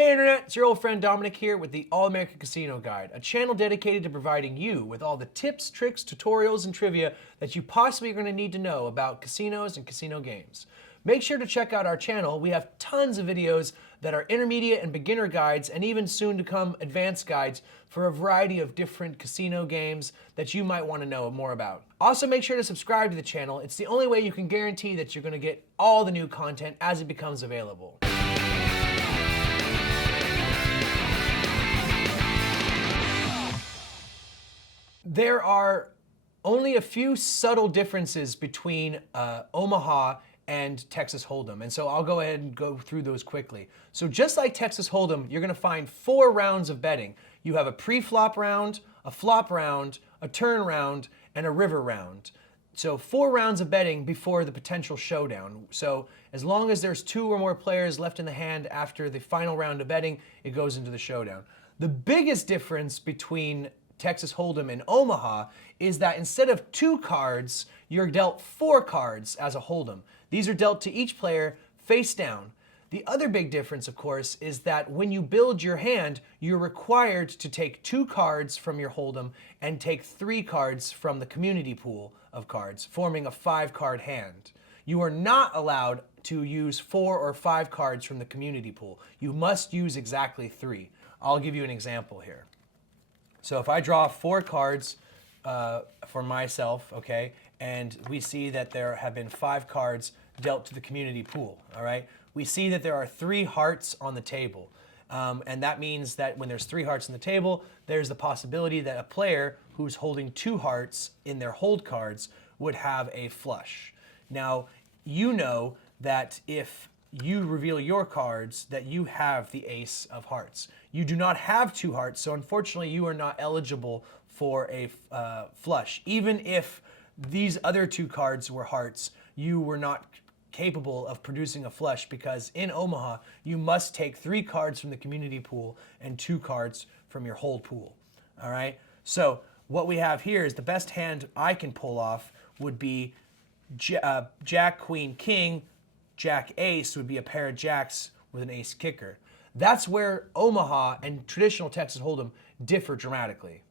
Hey Internet, it's your old friend Dominic here with the All-American Casino Guide, a channel dedicated to providing you with all the tips, tricks, tutorials, and trivia that you possibly are going to need to know about casinos and casino games. Make sure to check out our channel. We have tons of videos that are intermediate and beginner guides and even soon to come advanced guides for a variety of different casino games that you might want to know more about. Also make sure to subscribe to the channel. It's the only way you can guarantee that you're going to get all the new content as it becomes available. There are only a few subtle differences between Omaha and Texas Hold'em, and so I'll go ahead and go through those quickly. So just like Texas Hold'em, you're going to find 4 rounds of betting. You have a pre-flop round, a flop round, a turn round, and a river round. So 4 rounds of betting before the potential showdown. So as long as there's 2 or more players left in the hand after the final round of betting, it goes into the showdown. The biggest difference between Texas Hold'em and Omaha is that instead of 2 cards, you're dealt 4 cards as a Hold'em. These are dealt to each player face down. The other big difference, of course, is that when you build your hand, you're required to take 2 cards from your Hold'em and take 3 cards from the community pool of cards, forming a 5-card hand. You are not allowed to use 4 or 5 cards from the community pool. You must use exactly 3. I'll give you an example here. So if I draw 4 cards for myself, okay, and we see that there have been 5 cards dealt to the community pool, all right? We see that there are 3 hearts on the table. And that means that when there's 3 hearts on the table, there's the possibility that a player who's holding 2 hearts in their hold cards would have a flush. Now, you know that if you reveal your cards that you have the ace of hearts. You do not have 2 hearts, so unfortunately you are not eligible for a flush. Even if these other 2 cards were hearts, you were not capable of producing a flush because in Omaha, you must take 3 cards from the community pool and 2 cards from your hold pool, all right? So what we have here is the best hand I can pull off would be Jack, Queen, King. Jack Ace would be a pair of jacks with an ace kicker. That's where Omaha and traditional Texas Hold'em differ dramatically.